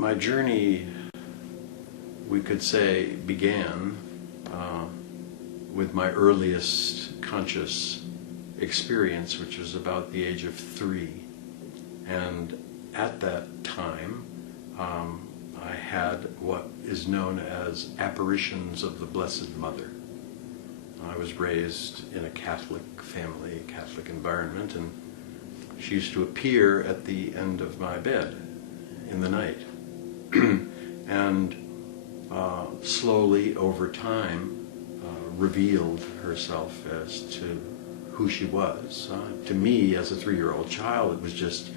my journey, we could say, began with my earliest conscious experience, which was about the age of 3. And at that time, I had what is known as apparitions of the Blessed Mother. I was raised in a Catholic family, Catholic environment, and she used to appear at the end of my bed in the night. And slowly, over time, revealed herself as to who she was. To me, as a 3-year-old child, it was just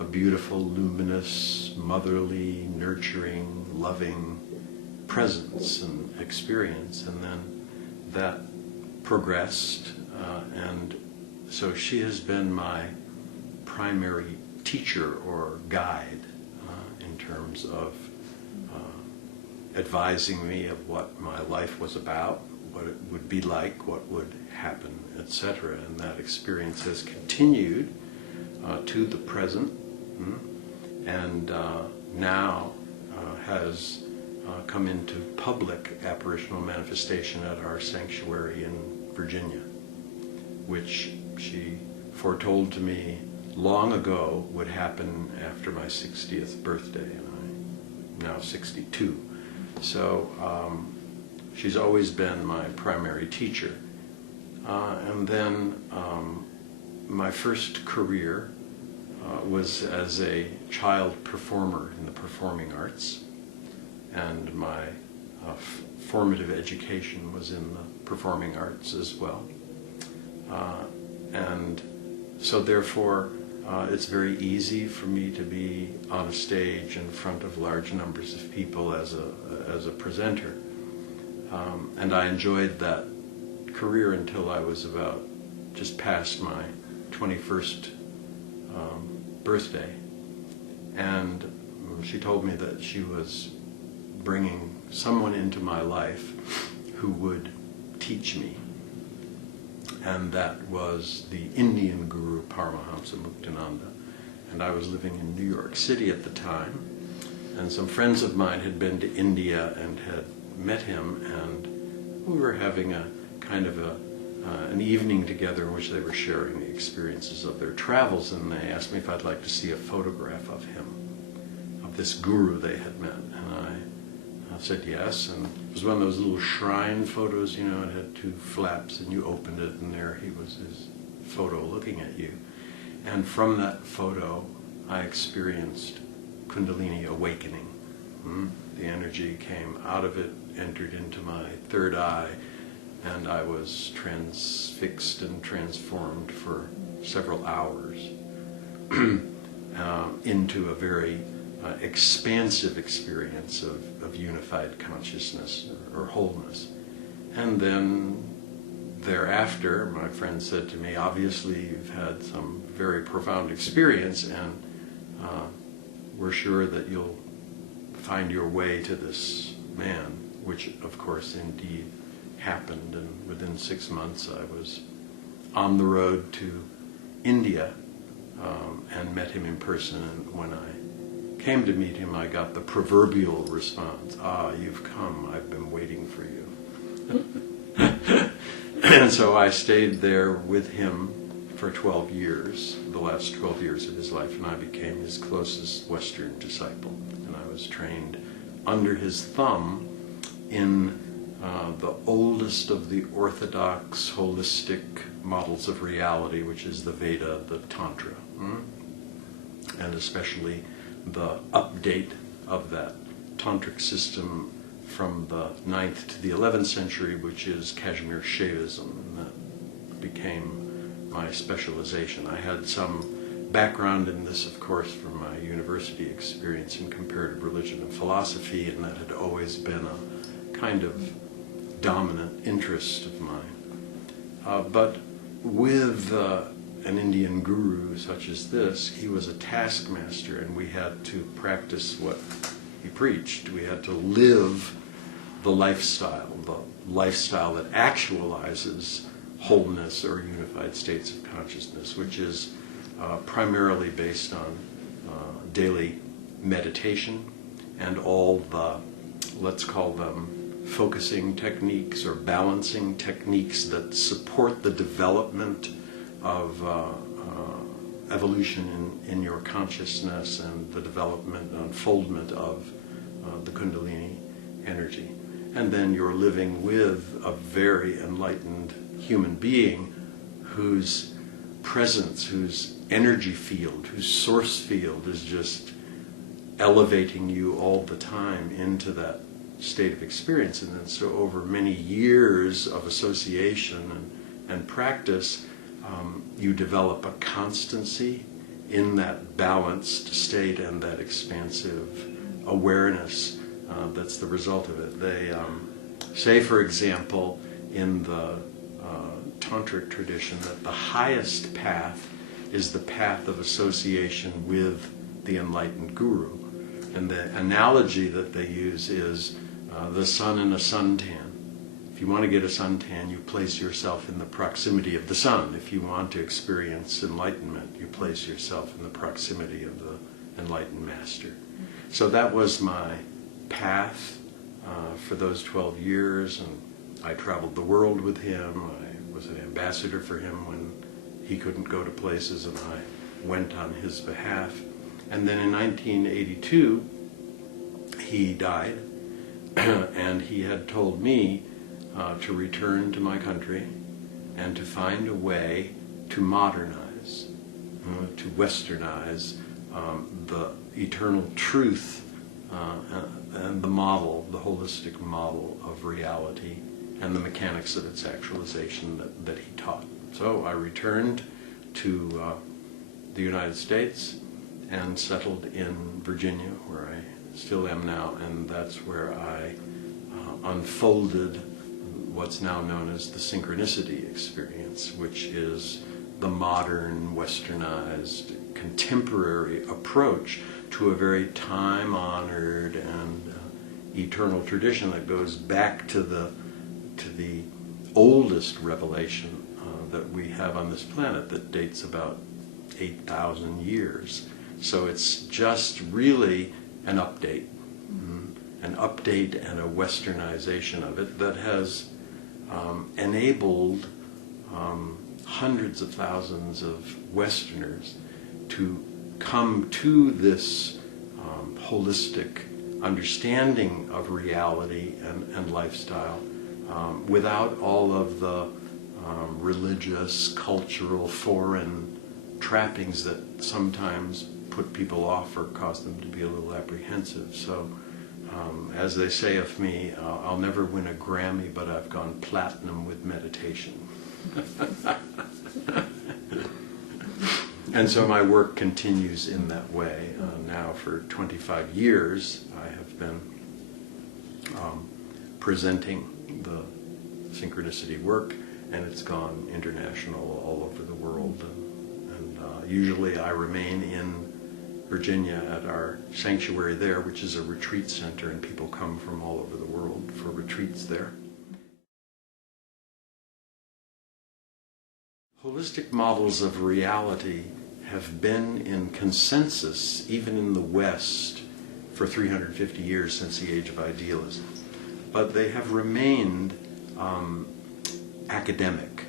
a beautiful, luminous, motherly, nurturing, loving presence and experience. And then that progressed, and so she has been my primary teacher or guide in terms of advising me of what my life was about, what it would be like, what would happen, etc. And that experience has continued to the present, and now has come into public apparitional manifestation at our sanctuary in Virginia, which she foretold to me long ago would happen after my 60th birthday, and I'm now 62. So she's always been my primary teacher. And then my first career was as a child performer in the performing arts, and my formative education was in the performing arts as well. And so therefore, it's very easy for me to be on a stage in front of large numbers of people as a presenter. And I enjoyed that career until I was about just past my 21st birthday. And she told me that she was bringing someone into my life who would teach me. And that was the Indian guru Paramahamsa Muktananda. And I was living in New York City at the time, and some friends of mine had been to India and had met him, and we were having a kind of an evening together in which they were sharing the experiences of their travels, and they asked me if I'd like to see a photograph of him, of this guru they had met. And I said yes, and it was one of those little shrine photos, you know, it had 2 flaps, and you opened it, and there he was, his photo looking at you. And from that photo, I experienced Kundalini awakening. The energy came out of it, entered into my third eye, and I was transfixed and transformed for several hours into a very expansive experience of unified consciousness or wholeness. And then thereafter, my friend said to me, obviously you've had some very profound experience, and we're sure that you'll find your way to this man, which of course indeed happened. And within 6 months I was on the road to India and met him in person. And when I came to meet him, I got the proverbial response, you've come, I've been waiting for you. And so I stayed there with him for 12 years, the last 12 years of his life, and I became his closest Western disciple. And I was trained under his thumb in the oldest of the orthodox, holistic models of reality, which is the Veda, the Tantra, and especially the update of that tantric system from the 9th to the 11th century, which is Kashmir Shaivism, and that became my specialization. I had some background in this, of course, from my university experience in comparative religion and philosophy, and that had always been a kind of dominant interest of mine. But with an Indian guru such as this, he was a taskmaster, and we had to practice what he preached. We had to live the lifestyle that actualizes wholeness or unified states of consciousness, which is primarily based on daily meditation, and all the, let's call them, focusing techniques or balancing techniques that support the development of evolution in your consciousness and the development and unfoldment of the Kundalini energy. And then you're living with a very enlightened human being whose presence, whose energy field, whose source field is just elevating you all the time into that state of experience. And then so over many years of association and practice, you develop a constancy in that balanced state and that expansive awareness that's the result of it. They say, for example, in the Tantric tradition, that the highest path is the path of association with the enlightened guru. And the analogy that they use is the sun in a suntan. If you want to get a suntan, you place yourself in the proximity of the sun. If you want to experience enlightenment, you place yourself in the proximity of the enlightened master. So that was my path for those 12 years, and I traveled the world with him. I was an ambassador for him when he couldn't go to places, and I went on his behalf. And then in 1982, he died, and he had told me to return to my country and to find a way to modernize, to westernize the eternal truth and the model, the holistic model of reality and the mechanics of its actualization that he taught. So I returned to the United States and settled in Virginia, where I still am now, and that's where I unfolded what's now known as the Synchronicity Experience, which is the modern, westernized, contemporary approach to a very time-honored and eternal tradition that goes back to the oldest revelation that we have on this planet, that dates about 8,000 years. So it's just really an update and a westernization of it that has enabled hundreds of thousands of Westerners to come to this holistic understanding of reality and lifestyle without all of the religious, cultural, foreign trappings that sometimes put people off or cause them to be a little apprehensive. So, as they say of me, I'll never win a Grammy, but I've gone platinum with meditation. And so my work continues in that way. Now for 25 years, I have been presenting the Synchronicity work, and it's gone international all over the world. And usually I remain in Virginia at our sanctuary there, which is a retreat center, and people come from all over the world for retreats there. Holistic models of reality have been in consensus, even in the West, for 350 years, since the age of idealism. But they have remained academic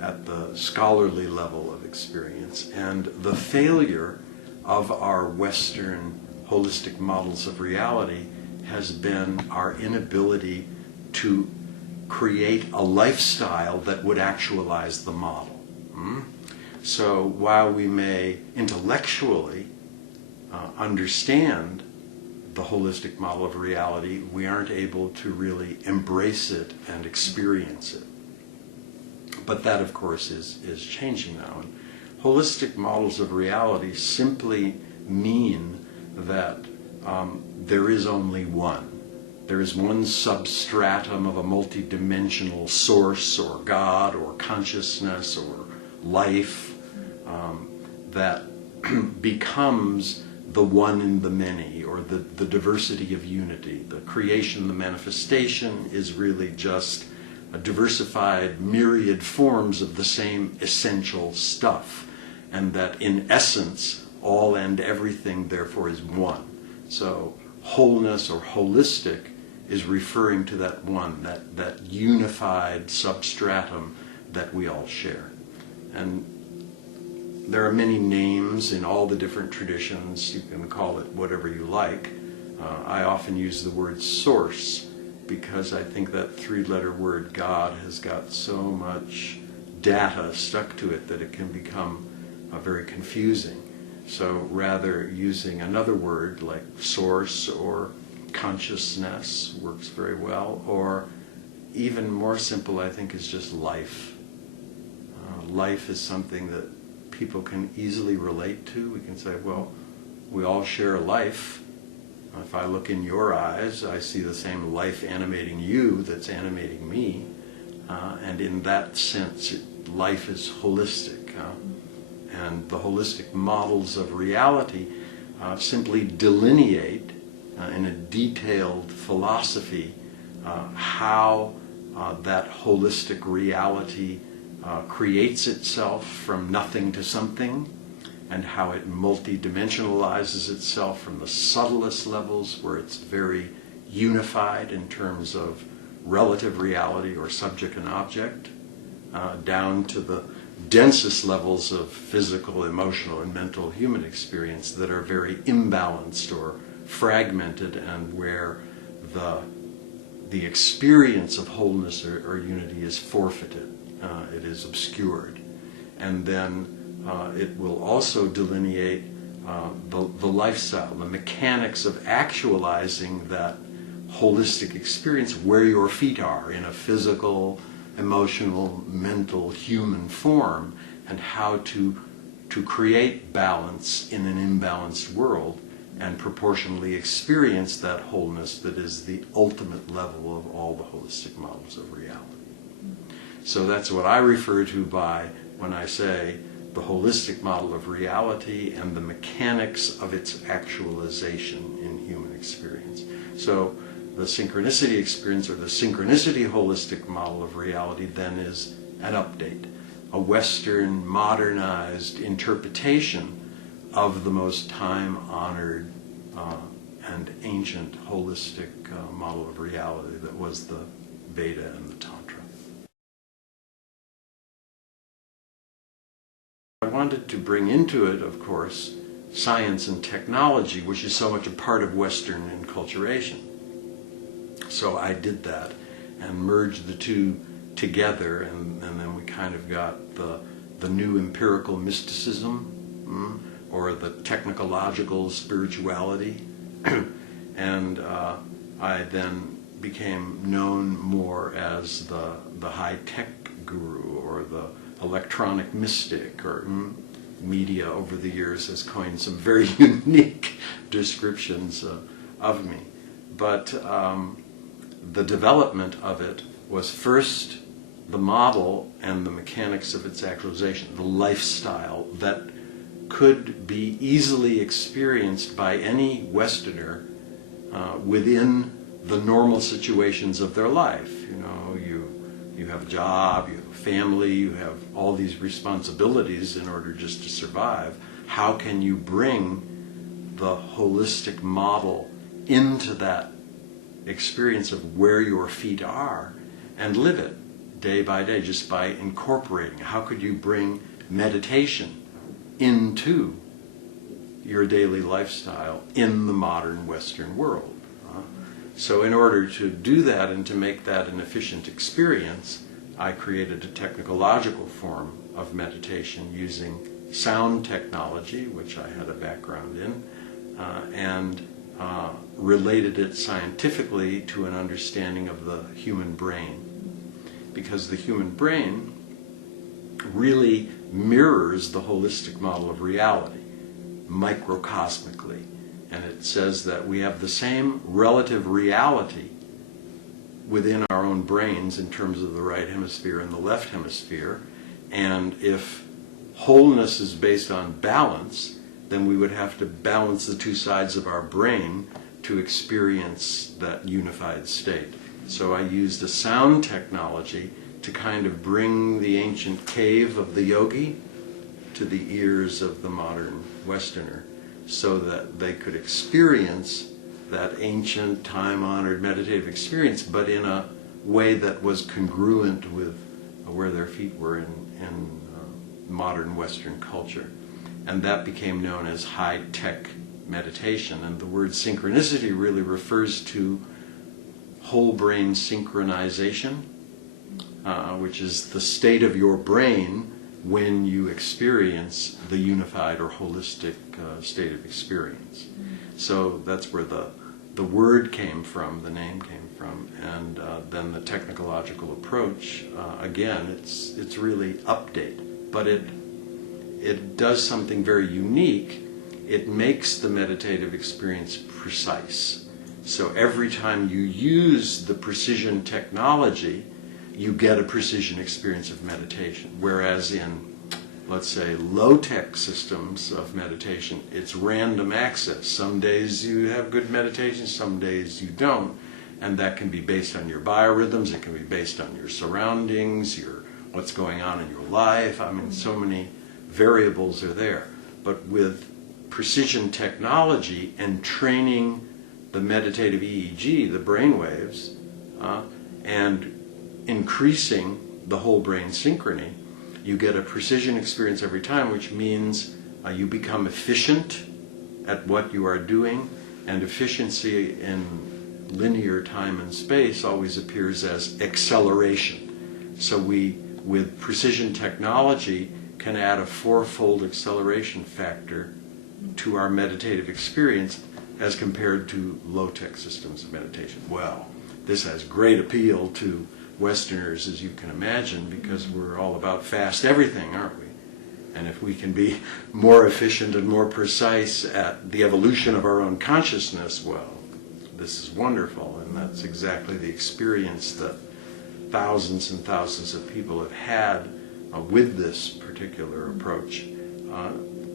at the scholarly level of experience. And the failure of our Western holistic models of reality has been our inability to create a lifestyle that would actualize the model. So while we may intellectually understand the holistic model of reality, we aren't able to really embrace it and experience it. But that, of course, is changing now. And holistic models of reality simply mean that there is only one. There is one substratum of a multidimensional source or God or consciousness or life that becomes the one in the many, or the diversity of unity. The creation, the manifestation is really just a diversified myriad forms of the same essential stuff, and that in essence all and everything therefore is one. So wholeness or holistic is referring to that one, that unified substratum that we all share. And there are many names in all the different traditions. You can call it whatever you like. I often use the word source because I think that three-letter word God has got so much data stuck to it that it can become very confusing. So rather using another word like source or consciousness works very well, or even more simple, I think, is just life. Life is something that people can easily relate to. We can say, well, we all share a life. If I look in your eyes, I see the same life animating you that's animating me. And in that sense, life is holistic. And the holistic models of reality simply delineate in a detailed philosophy how that holistic reality creates itself from nothing to something, and how it multidimensionalizes itself from the subtlest levels where it's very unified in terms of relative reality or subject and object, down to the densest levels of physical, emotional, and mental human experience that are very imbalanced or fragmented, and where the experience of wholeness or unity is forfeited, it is obscured. And then it will also delineate the lifestyle, the mechanics of actualizing that holistic experience where your feet are in a physical, emotional, mental, human form, and how to create balance in an imbalanced world and proportionally experience that wholeness that is the ultimate level of all the holistic models of reality. So that's what I refer to by when I say the holistic model of reality and the mechanics of its actualization in human experience. So the synchronicity experience, or the synchronicity holistic model of reality, then is an update, a Western modernized interpretation of the most time-honored and ancient holistic model of reality that was the Veda and the Tantra. I wanted to bring into it, of course, science and technology, which is so much a part of Western enculturation. So I did that and merged the two together, and then we kind of got the new empirical mysticism, or the technological spirituality. And I then became known more as the high-tech guru, or the electronic mystic, or media over the years has coined some very unique descriptions of me. But the development of it was first the model and the mechanics of its actualization, the lifestyle that could be easily experienced by any Westerner within the normal situations of their life. You know, you have a job, you have a family, you have all these responsibilities in order just to survive. How can you bring the holistic model into that experience of where your feet are and live it day by day, just by incorporating? How could you bring meditation into your daily lifestyle in the modern Western world? So in order to do that and to make that an efficient experience, I created a technological form of meditation using sound technology, which I had a background in, and related it scientifically to an understanding of the human brain. Because the human brain really mirrors the holistic model of reality, microcosmically. And it says that we have the same relative reality within our own brains in terms of the right hemisphere and the left hemisphere. And if wholeness is based on balance, then we would have to balance the two sides of our brain to experience that unified state. So I used a sound technology to kind of bring the ancient cave of the yogi to the ears of the modern Westerner, so that they could experience that ancient, time-honored meditative experience, but in a way that was congruent with where their feet were in modern Western culture. And that became known as high-tech meditation. And the word synchronicity really refers to whole brain synchronization, which is the state of your brain when you experience the unified or holistic state of experience. So that's where the word came from, the name came from, and then the technological approach, again, it's really update, but it does something very unique. It makes the meditative experience precise. So every time you use the precision technology, you get a precision experience of meditation. Whereas in, let's say, low-tech systems of meditation, it's random access. Some days you have good meditation, some days you don't. And that can be based on your biorhythms, it can be based on your surroundings, what's going on in your life. I mean, so many variables are there. But with precision technology and training the meditative EEG, the brain waves, and increasing the whole brain synchrony, you get a precision experience every time, which means you become efficient at what you are doing, and efficiency in linear time and space always appears as acceleration. So we, with precision technology, can add a fourfold acceleration factor to our meditative experience as compared to low-tech systems of meditation. Well, this has great appeal to Westerners, as you can imagine, because we're all about fast everything, aren't we? And if we can be more efficient and more precise at the evolution of our own consciousness, well, this is wonderful. And that's exactly the experience that thousands and thousands of people have had with this particular approach,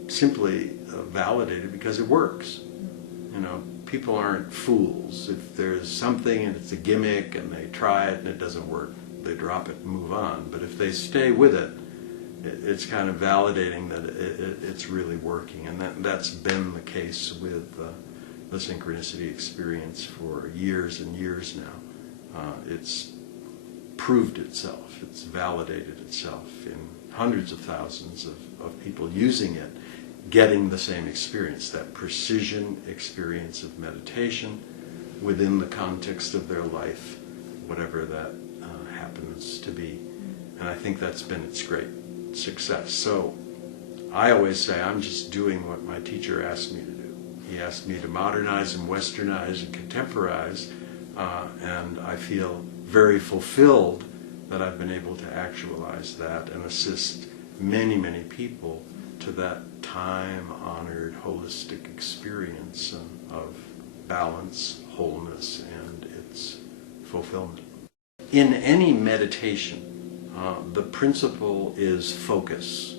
simply validated because it works. You know, people aren't fools. If there's something and it's a gimmick and they try it and it doesn't work, they drop it and move on. But if they stay with it, it's kind of validating that it's really working. And that's been the case with the Synchronicity Experience for years and years now. It's proved itself. It's validated itself in hundreds of thousands of people using it, getting the same experience, that precision experience of meditation within the context of their life, whatever that happens to be. And I think that's been its great success. So I always say I'm just doing what my teacher asked me to do. He asked me to modernize and westernize and contemporize, and I feel very fulfilled that I've been able to actualize that and assist many, many people to that time-honored holistic experience of balance, wholeness, and its fulfillment. In any meditation, the principle is focus.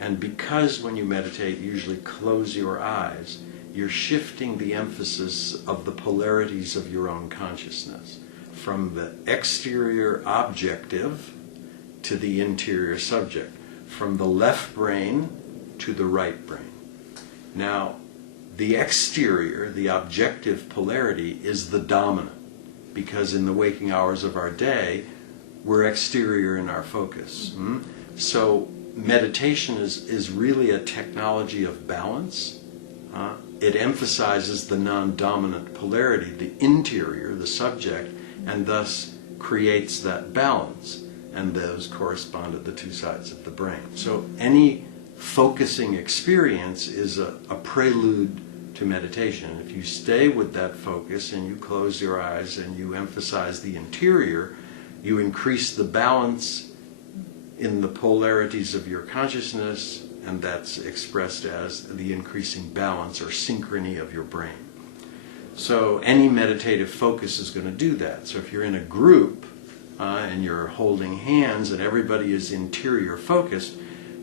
And because when you meditate, you usually close your eyes, you're shifting the emphasis of the polarities of your own consciousness from the exterior objective to the interior subject, from the left brain to the right brain. Now, the exterior, the objective polarity, is the dominant, because in the waking hours of our day, we're exterior in our focus. So meditation is really a technology of balance. It emphasizes the non-dominant polarity, the interior, the subject, and thus creates that balance. And those correspond to the two sides of the brain. So any focusing experience is a prelude to meditation. If you stay with that focus and you close your eyes and you emphasize the interior, you increase the balance in the polarities of your consciousness, and that's expressed as the increasing balance or synchrony of your brain. So any meditative focus is going to do that. So if you're in a group and you're holding hands and everybody is interior focused,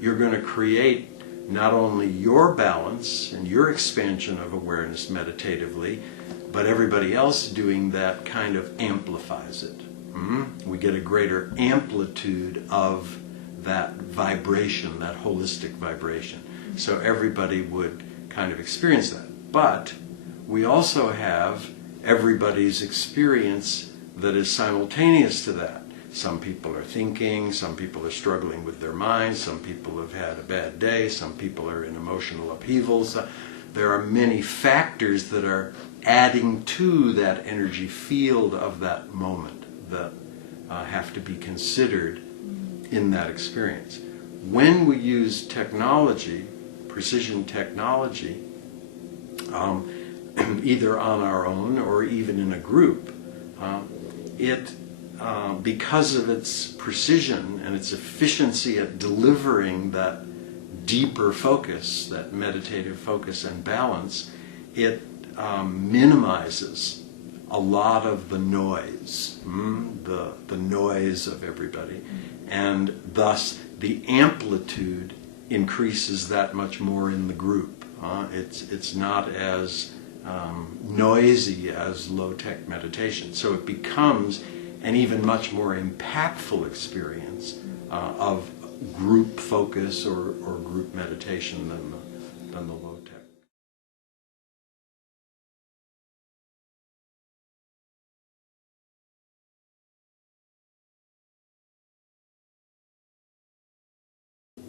you're going to create not only your balance and your expansion of awareness meditatively, but everybody else doing that kind of amplifies it. We get a greater amplitude of that vibration, that holistic vibration. So everybody would kind of experience that. But we also have everybody's experience that is simultaneous to that. Some people are thinking, some people are struggling with their minds, some people have had a bad day, some people are in emotional upheavals. There are many factors that are adding to that energy field of that moment that have to be considered in that experience. When we use technology, precision technology, either on our own or even in a group, because of its precision and its efficiency at delivering that deeper focus, that meditative focus and balance, it minimizes a lot of the noise, the noise of everybody, and thus the amplitude increases that much more in the group. It's not as noisy as low-tech meditation, so it becomes an even much more impactful experience of group focus or group meditation than the low-tech.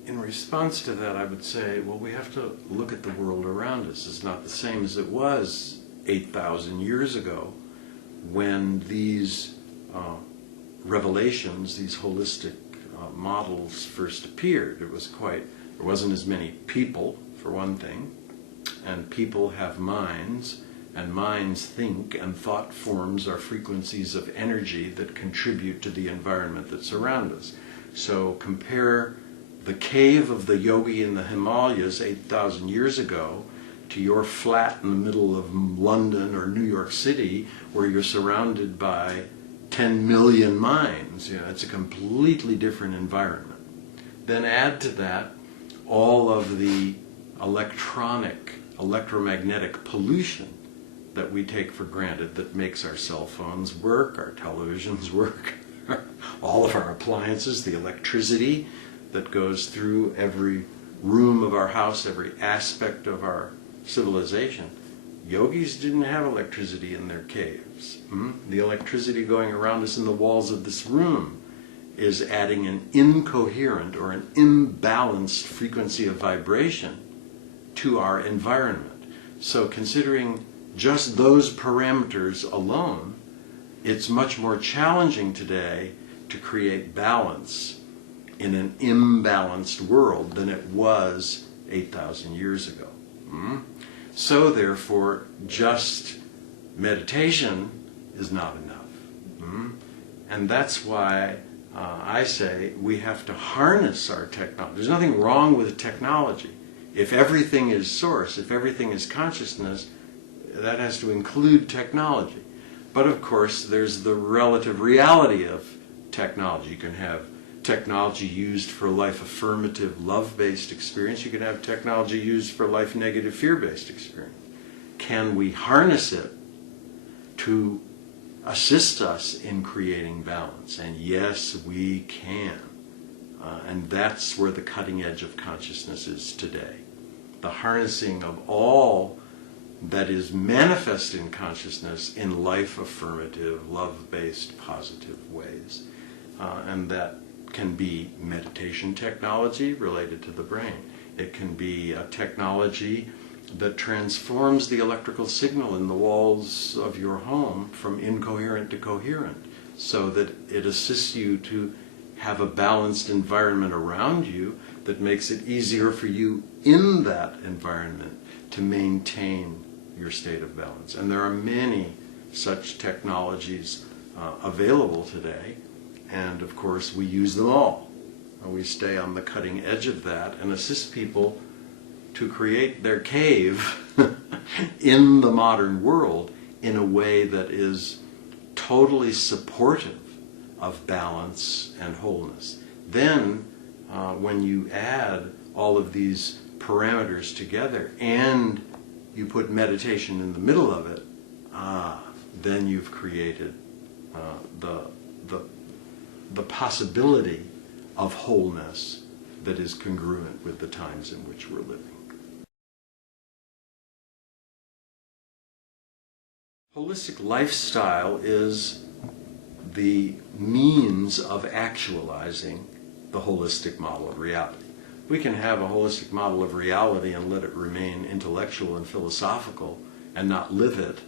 In response to that, I would say, well, we have to look at the world around us. It's not the same as it was 8,000 years ago when these revelations, these holistic models first appeared. There wasn't as many people, for one thing, and people have minds, and minds think, and thought forms are frequencies of energy that contribute to the environment that surrounds us. So compare the cave of the yogi in the Himalayas 8,000 years ago to your flat in the middle of London or New York City, where you're surrounded by 10 million minds. It's a completely different environment. Then add to that all of the electromagnetic pollution that we take for granted that makes our cell phones work, our televisions work, all of our appliances, the electricity that goes through every room of our house, every aspect of our civilization. Yogis didn't have electricity in their caves. The electricity going around us in the walls of this room is adding an incoherent or an imbalanced frequency of vibration to our environment. So considering just those parameters alone, it's much more challenging today to create balance in an imbalanced world than it was 8,000 years ago. So therefore, just meditation is not enough. And that's why I say we have to harness our technology. There's nothing wrong with technology. If everything is source, if everything is consciousness, that has to include technology. But of course, there's the relative reality of technology. You can have technology used for life affirmative, love-based experience. You can have technology used for life negative, fear-based experience. Can we harness it to assist us in creating balance? And yes, we can. And that's where the cutting edge of consciousness is today. The harnessing of all that is manifest in consciousness in life affirmative, love-based, positive ways. And that can be meditation technology related to the brain. It can be a technology that transforms the electrical signal in the walls of your home from incoherent to coherent, so that it assists you to have a balanced environment around you that makes it easier for you in that environment to maintain your state of balance. And there are many such technologies available today. And of course, we use them all. We stay on the cutting edge of that and assist people to create their cave in the modern world in a way that is totally supportive of balance and wholeness. Then, when you add all of these parameters together and you put meditation in the middle of it, then you've created the possibility of wholeness that is congruent with the times in which we're living. Holistic lifestyle is the means of actualizing the holistic model of reality. We can have a holistic model of reality and let it remain intellectual and philosophical and not live it,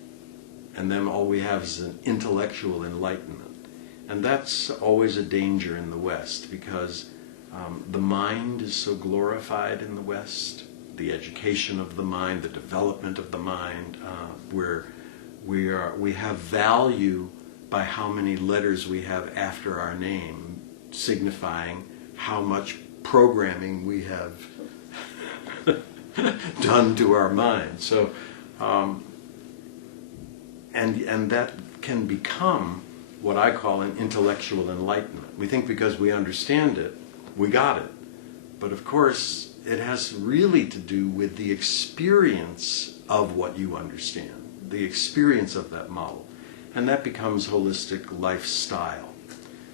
and then all we have is an intellectual enlightenment. And that's always a danger in the West, because the mind is so glorified in the West, the education of the mind, the development of the mind, where we have value by how many letters we have after our name, signifying how much programming we have done to our mind. So, and that can become what I call an intellectual enlightenment. We think because we understand it, we got it. But of course, it has really to do with the experience of what you understand, the experience of that model. And that becomes holistic lifestyle.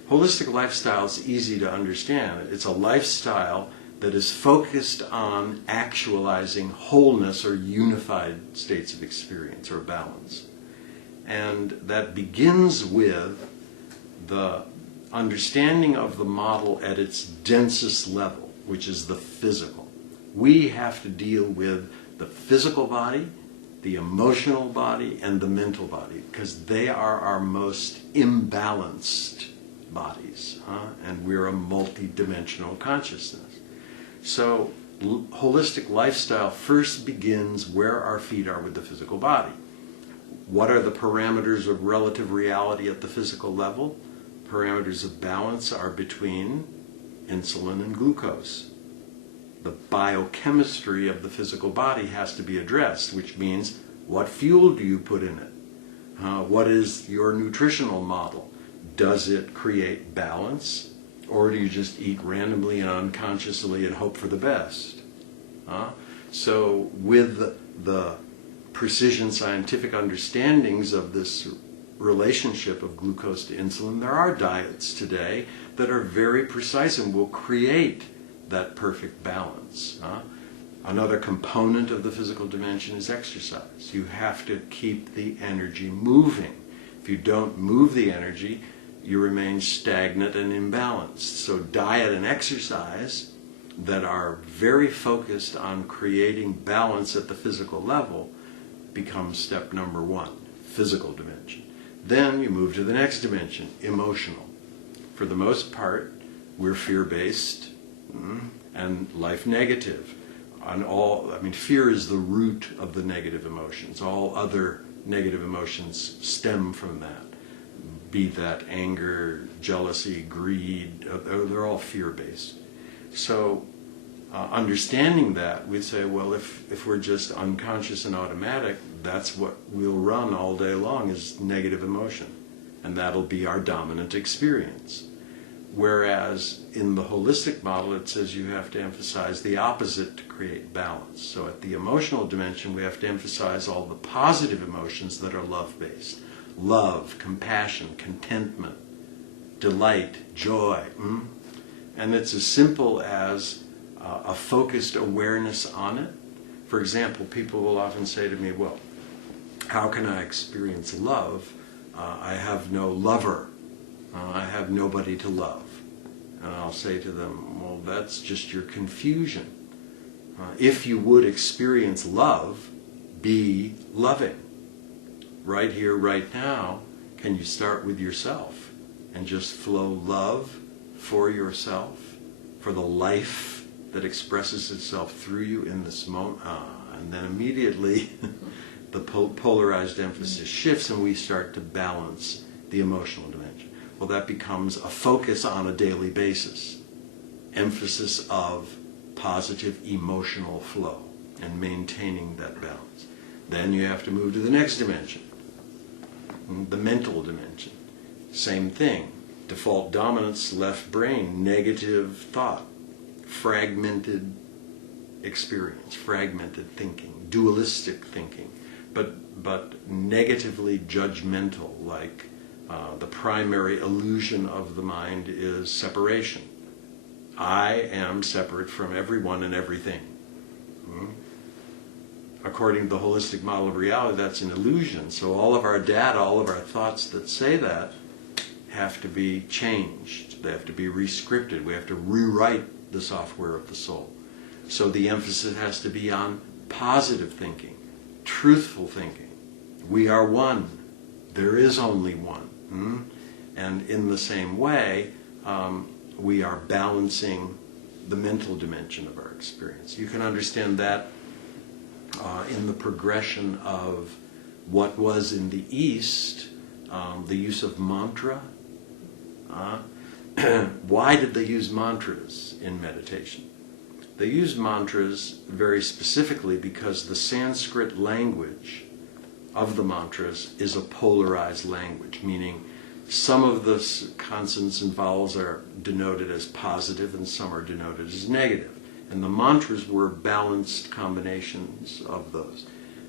Holistic lifestyle is easy to understand. It's a lifestyle that is focused on actualizing wholeness or unified states of experience or balance. And that begins with the understanding of the model at its densest level, which is the physical. We have to deal with the physical body, the emotional body, and the mental body, because they are our most imbalanced bodies, and we're a multi-dimensional consciousness. So holistic lifestyle first begins where our feet are with the physical body. What are the parameters of relative reality at the physical level? Parameters of balance are between insulin and glucose. The biochemistry of the physical body has to be addressed, which means what fuel do you put in it? What is your nutritional model? Does it create balance, or do you just eat randomly and unconsciously and hope for the best? So with the precision scientific understandings of this relationship of glucose to insulin, there are diets today that are very precise and will create that perfect balance. Another component of the physical dimension is exercise. You have to keep the energy moving. If you don't move the energy, you remain stagnant and imbalanced. So diet and exercise that are very focused on creating balance at the physical level becomes step number one, physical dimension. Then you move to the next dimension, emotional. For the most part, we're fear-based and life negative. Fear is the root of the negative emotions. All other negative emotions stem from that. Be that anger, jealousy, greed, they're all fear-based. So understanding that, we'd say, well, if we're just unconscious and automatic, that's what we'll run all day long is negative emotion. And that'll be our dominant experience. Whereas in the holistic model, it says you have to emphasize the opposite to create balance. So at the emotional dimension, we have to emphasize all the positive emotions that are love-based. Love, compassion, contentment, delight, joy. And it's as simple as a focused awareness on it. For example, people will often say to me, well, how can I experience love? I have no lover. I have nobody to love. And I'll say to them, well, that's just your confusion. If you would experience love, be loving. Right here, right now, can you start with yourself and just flow love for yourself, for the life that expresses itself through you in this moment? And then immediately the polarized emphasis shifts and we start to balance the emotional dimension. Well, that becomes a focus on a daily basis. Emphasis of positive emotional flow and maintaining that balance. Then you have to move to the next dimension, the mental dimension. Same thing. Default dominance, left brain, negative thought, fragmented experience, fragmented thinking, dualistic thinking, but negatively judgmental, like the primary illusion of the mind is separation. I am separate from everyone and everything. according to the holistic model of reality, that's an illusion. So all of our data, all of our thoughts that say that have to be changed. They have to be re-scripted. We have to rewrite the software of the soul. So the emphasis has to be on positive thinking, truthful thinking. We are one. There is only one. And in the same way, we are balancing the mental dimension of our experience. You can understand that in the progression of what was in the East, the use of mantra. Why did they use mantras in meditation? They used mantras very specifically because the Sanskrit language of the mantras is a polarized language, meaning some of the consonants and vowels are denoted as positive and some are denoted as negative. And the mantras were balanced combinations of those.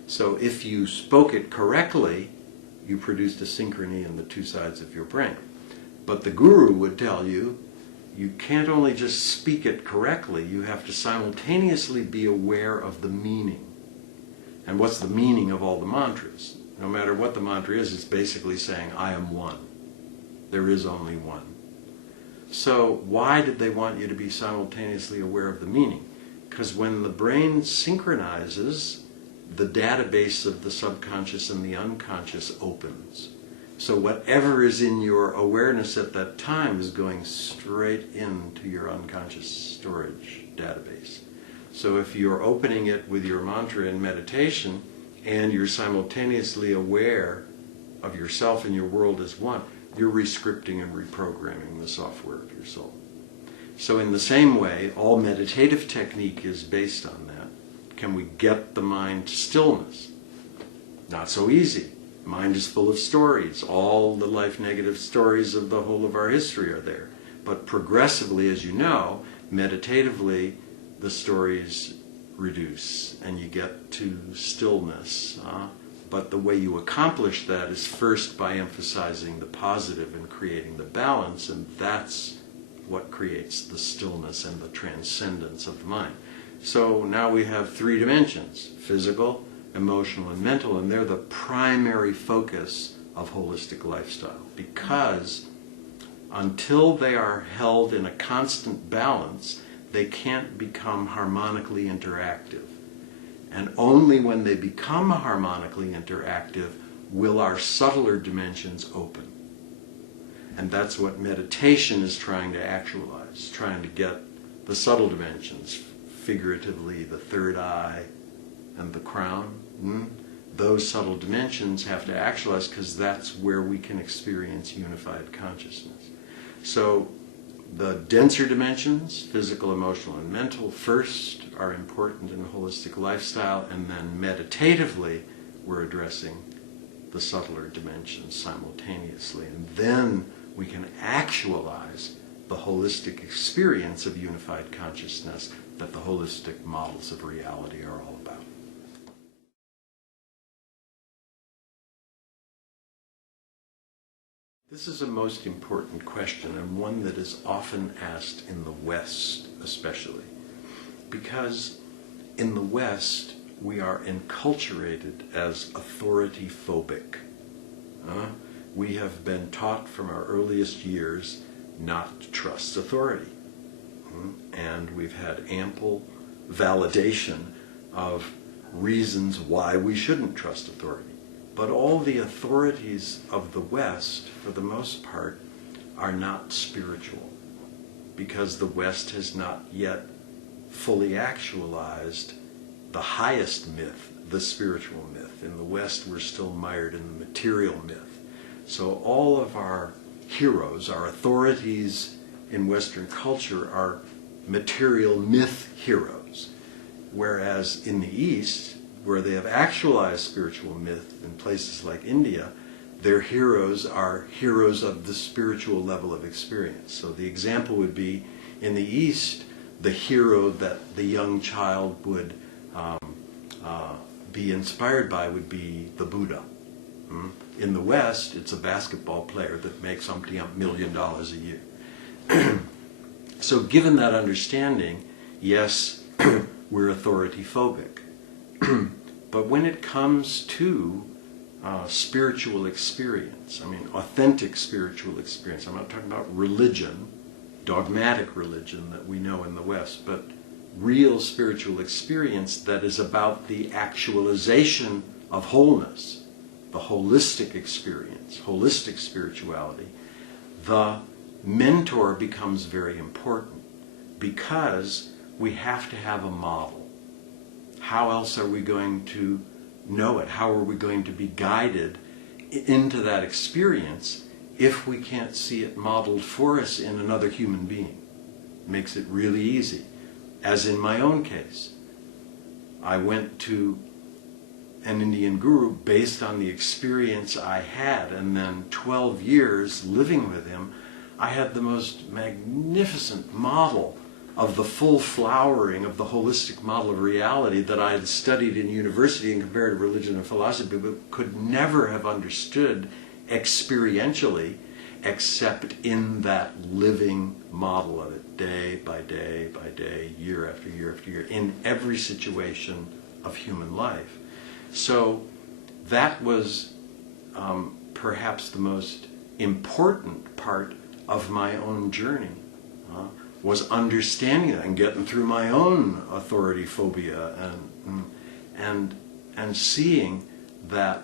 So if you spoke it correctly, you produced a synchrony in the two sides of your brain. But the guru would tell you, you can't only just speak it correctly, you have to simultaneously be aware of the meaning. And what's the meaning of all the mantras? No matter what the mantra is, it's basically saying, I am one. There is only one. So why did they want you to be simultaneously aware of the meaning? Because when the brain synchronizes, the database of the subconscious and the unconscious opens. So whatever is in your awareness at that time is going straight into your unconscious storage database. So if you're opening it with your mantra in meditation and you're simultaneously aware of yourself and your world as one, you're re-scripting and reprogramming the software of your soul. So in the same way, all meditative technique is based on that. Can we get the mind to stillness? Not so easy. Mind is full of stories. All the life negative stories of the whole of our history are there. But progressively, as you know, meditatively, the stories reduce and you get to stillness. But the way you accomplish that is first by emphasizing the positive and creating the balance, and that's what creates the stillness and the transcendence of the mind. So now we have three dimensions: physical, emotional, and mental, and they're the primary focus of holistic lifestyle, because until they are held in a constant balance, they can't become harmonically interactive. And only when they become harmonically interactive will our subtler dimensions open. And that's what meditation is trying to actualize, trying to get the subtle dimensions, figuratively the third eye and the crown. Those subtle dimensions have to actualize because that's where we can experience unified consciousness. So the denser dimensions, physical, emotional, and mental, first are important in a holistic lifestyle, and then meditatively we're addressing the subtler dimensions simultaneously. And then we can actualize the holistic experience of unified consciousness that the holistic models of reality are all about. This is a most important question, and one that is often asked in the West especially, because in the West we are enculturated as authority phobic. We have been taught from our earliest years not to trust authority. And we've had ample validation of reasons why we shouldn't trust authority. But all the authorities of the West, for the most part, are not spiritual, because the West has not yet fully actualized the highest myth, the spiritual myth. In the West, we're still mired in the material myth. So all of our heroes, our authorities in Western culture, are material myth heroes. Whereas in the East, where they have actualized spiritual myth in places like India, their heroes are heroes of the spiritual level of experience. So the example would be, in the East, the hero that the young child would be inspired by would be the Buddha. In the West, it's a basketball player that makes umpty $1 million a year. So given that understanding, yes, we're authority phobic. But when it comes to spiritual experience, I mean authentic spiritual experience, I'm not talking about religion, dogmatic religion that we know in the West, but real spiritual experience that is about the actualization of wholeness, the holistic experience, holistic spirituality, the mentor becomes very important because we have to have a model. How else are we going to know it? How are we going to be guided into that experience if we can't see it modeled for us in another human being? It makes it really easy. As in my own case, I went to an Indian guru based on the experience I had, and then 12 years living with him, I had the most magnificent model of the full flowering of the holistic model of reality that I had studied in university in comparative religion and philosophy, but could never have understood experientially except in that living model of it, day by day by day, year after year after year, in every situation of human life. So that was perhaps the most important part of my own journey, was understanding that and getting through my own authority phobia and seeing that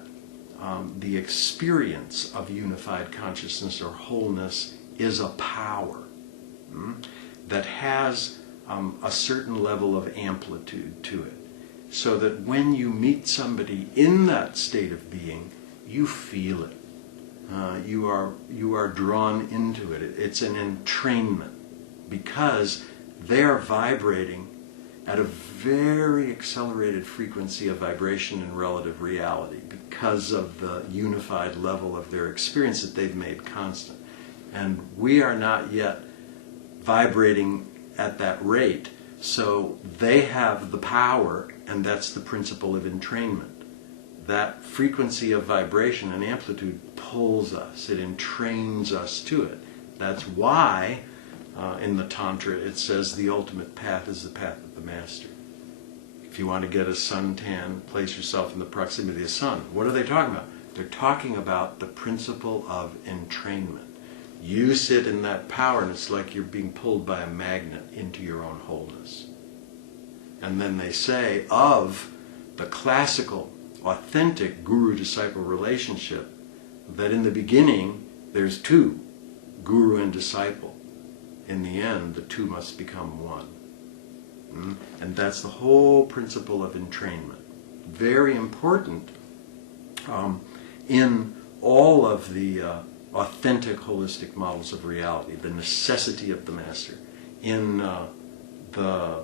the experience of unified consciousness or wholeness is a power that has a certain level of amplitude to it. So that when you meet somebody in that state of being, you feel it. You are drawn into it. It's an entrainment because they're vibrating at a very accelerated frequency of vibration in relative reality because of the unified level of their experience that they've made constant. And we are not yet vibrating at that rate, so they have the power, and that's the principle of entrainment. That frequency of vibration and amplitude pulls us, it entrains us to it. That's why in the Tantra it says the ultimate path is the path of the master. If you want to get a suntan, place yourself in the proximity of the sun. What are they talking about? They're talking about the principle of entrainment. You sit in that power and it's like you're being pulled by a magnet into your own wholeness. And then they say of the classical, authentic guru-disciple relationship that in the beginning there's two, guru and disciple. In the end, the two must become one. And that's the whole principle of entrainment. Very important in all of the authentic holistic models of reality, the necessity of the master. In the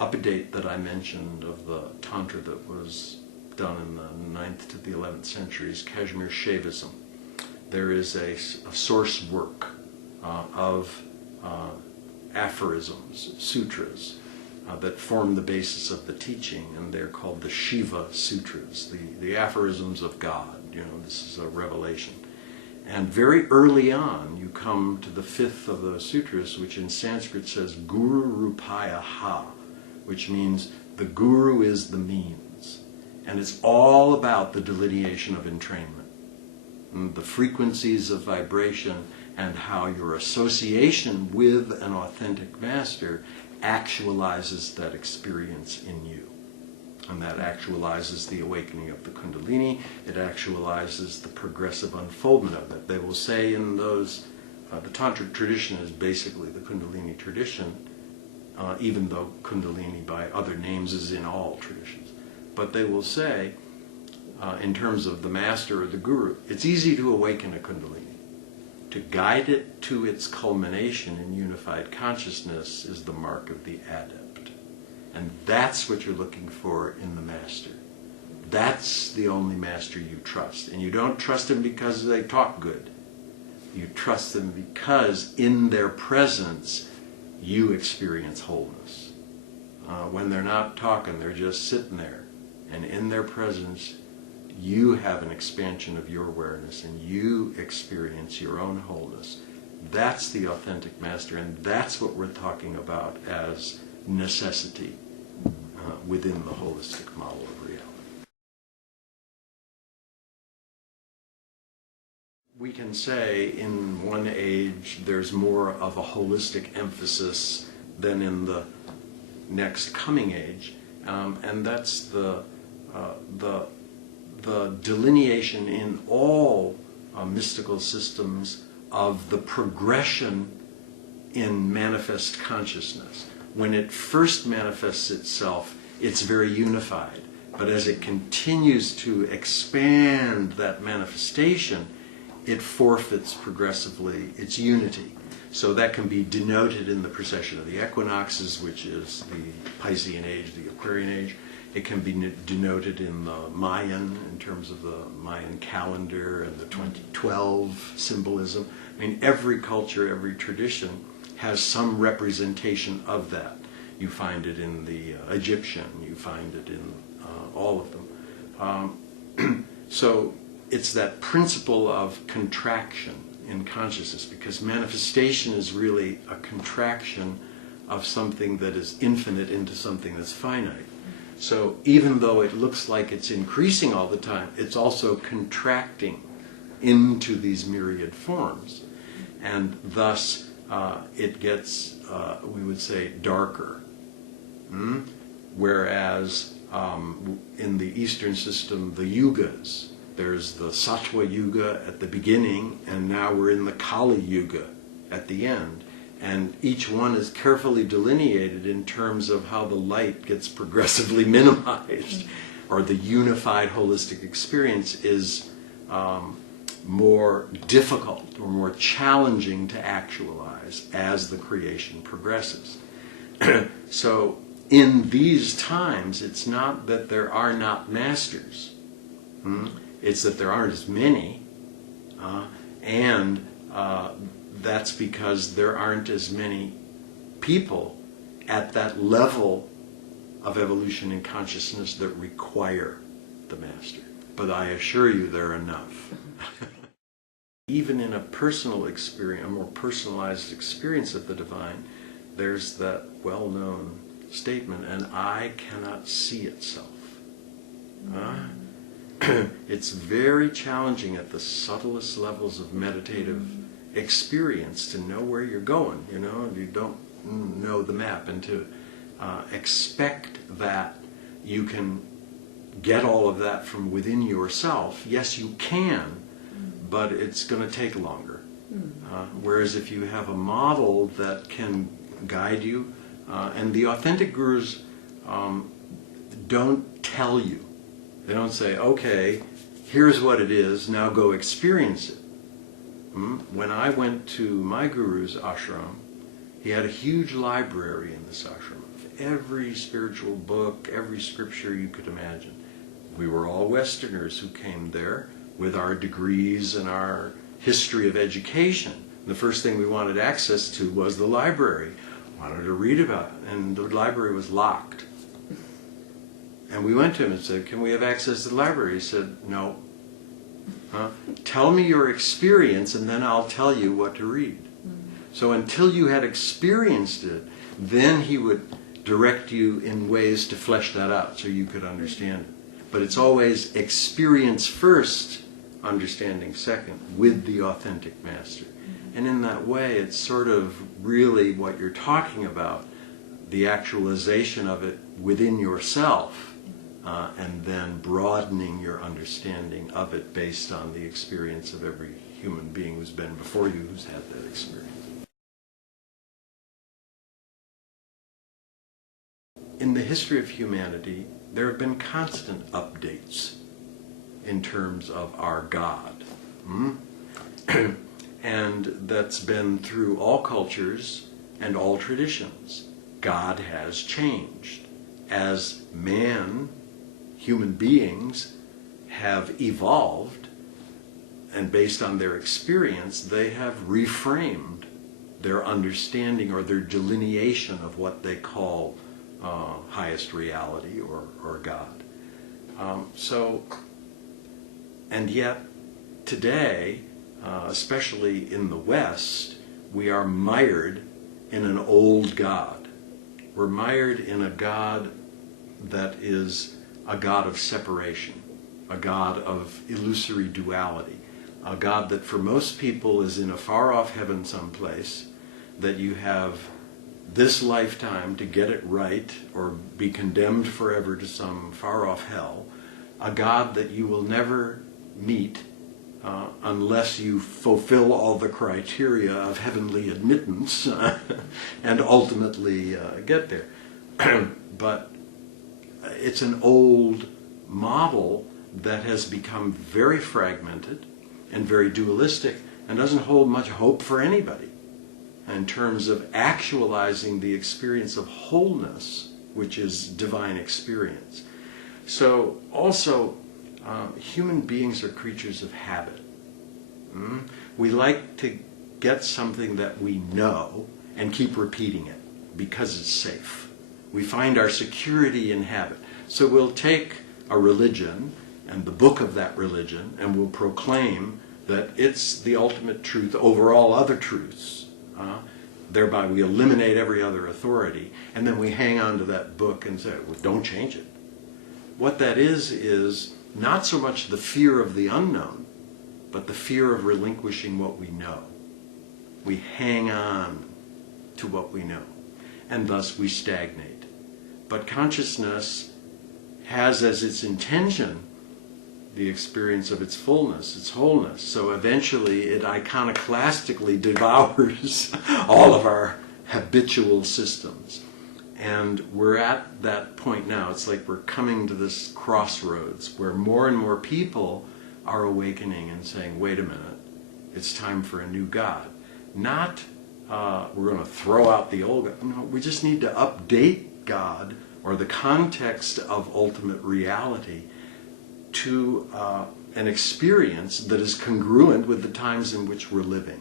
update that I mentioned of the Tantra that was done in the 9th to the 11th centuries, Kashmir Shaivism, there is a source work of aphorisms, sutras, that form the basis of the teaching, and they're called the Shiva Sutras, the aphorisms of God. This is a revelation. And very early on, you come to the 5th of those sutras, which in Sanskrit says Guru Rupaya Ha, which means the guru is the means. And it's all about the delineation of entrainment, and the frequencies of vibration, and how your association with an authentic master actualizes that experience in you. And that actualizes the awakening of the Kundalini. It actualizes the progressive unfoldment of it. They will say in those, the Tantric tradition is basically the Kundalini tradition, even though Kundalini by other names is in all traditions. But they will say, in terms of the master or the guru, it's easy to awaken a Kundalini. To guide it to its culmination in unified consciousness is the mark of the adept. And that's what you're looking for in the master. That's the only master you trust. And you don't trust them because they talk good. You trust them because in their presence you experience wholeness. When they're not talking, they're just sitting there. And in their presence you have an expansion of your awareness and you experience your own wholeness. That's the authentic master, and that's what we're talking about as necessity within the holistic model of reality. we can say in one age there's more of a holistic emphasis than in the next coming age, and that's the delineation in all mystical systems of the progression in manifest consciousness. When it first manifests itself, it's very unified. But as it continues to expand that manifestation, it forfeits progressively its unity. So that can be denoted in the precession of the equinoxes, which is the Piscean age, the Aquarian age. It can be denoted in the Mayan, in terms of the Mayan calendar and the 2012 symbolism. I mean, every culture, every tradition has some representation of that. You find it in the Egyptian, you find it in all of them. So it's that principle of contraction in consciousness, because manifestation is really a contraction of something that is infinite into something that's finite. So even though it looks like it's increasing all the time, it's also contracting into these myriad forms. And thus it gets, we would say, darker. Whereas in the Eastern system, the yugas, there's the Sattva Yuga at the beginning, and now we're in the Kali Yuga at the end. And each one is carefully delineated in terms of how the light gets progressively minimized, or the unified holistic experience is more difficult or more challenging to actualize as the creation progresses. So in these times, it's not that there are not masters. It's that there aren't as many, and that's because there aren't as many people at that level of evolution in consciousness that require the master. But I assure you there are enough. Even in a personal experience, a more personalized experience of the divine, there's that well-known statement, an eye cannot see itself. It's very challenging at the subtlest levels of meditative experience to know where you're going, you don't know the map, and to expect that you can get all of that from within yourself. Yes, you can, but it's going to take longer. Whereas if you have a model that can guide you, and the authentic gurus don't tell you. They don't say, okay, here's what it is, now go experience it. When I went to my guru's ashram, he had a huge library in this ashram of every spiritual book, every scripture you could imagine. We were all Westerners who came there with our degrees and our history of education. The first thing we wanted access to was the library. Wanted to read about it, and the library was locked. And we went to him and said, can we have access to the library? He said, no. Tell me your experience and then I'll tell you what to read. So until you had experienced it, then he would direct you in ways to flesh that out so you could understand it. But it's always experience first, understanding second, with the authentic master. And in that way, it's sort of really what you're talking about, the actualization of it within yourself, and then broadening your understanding of it based on the experience of every human being who's been before you, who's had that experience. In the history of humanity, there have been constant updates in terms of our God. And that's been through all cultures and all traditions. God has changed. As man, human beings, have evolved, and based on their experience, they have reframed their understanding or their delineation of what they call highest reality or God. And yet, today, especially in the West, we are mired in an old God. We're mired in a God that is a God of separation, a God of illusory duality, a God that for most people is in a far-off heaven someplace, that you have this lifetime to get it right or be condemned forever to some far-off hell, a God that you will never meet unless you fulfill all the criteria of heavenly admittance and ultimately get there. But it's an old model that has become very fragmented and very dualistic and doesn't hold much hope for anybody in terms of actualizing the experience of wholeness, which is divine experience. So also, human beings are creatures of habit. We like to get something that we know and keep repeating it because it's safe. We find our security in habit. So we'll take a religion and the book of that religion and we'll proclaim that it's the ultimate truth over all other truths. Thereby we eliminate every other authority, and then we hang on to that book and say, well, don't change it. What that is not so much the fear of the unknown, but the fear of relinquishing what we know. We hang on to what we know, and thus we stagnate. But consciousness has as its intention the experience of its fullness, its wholeness. So eventually it iconoclastically devours all of our habitual systems. And we're at that point now. It's like we're coming to this crossroads where more and more people are awakening and saying, wait a minute, it's time for a new God. Not we're going to throw out the old God. No, we just need to update God or the context of ultimate reality to an experience that is congruent with the times in which we're living.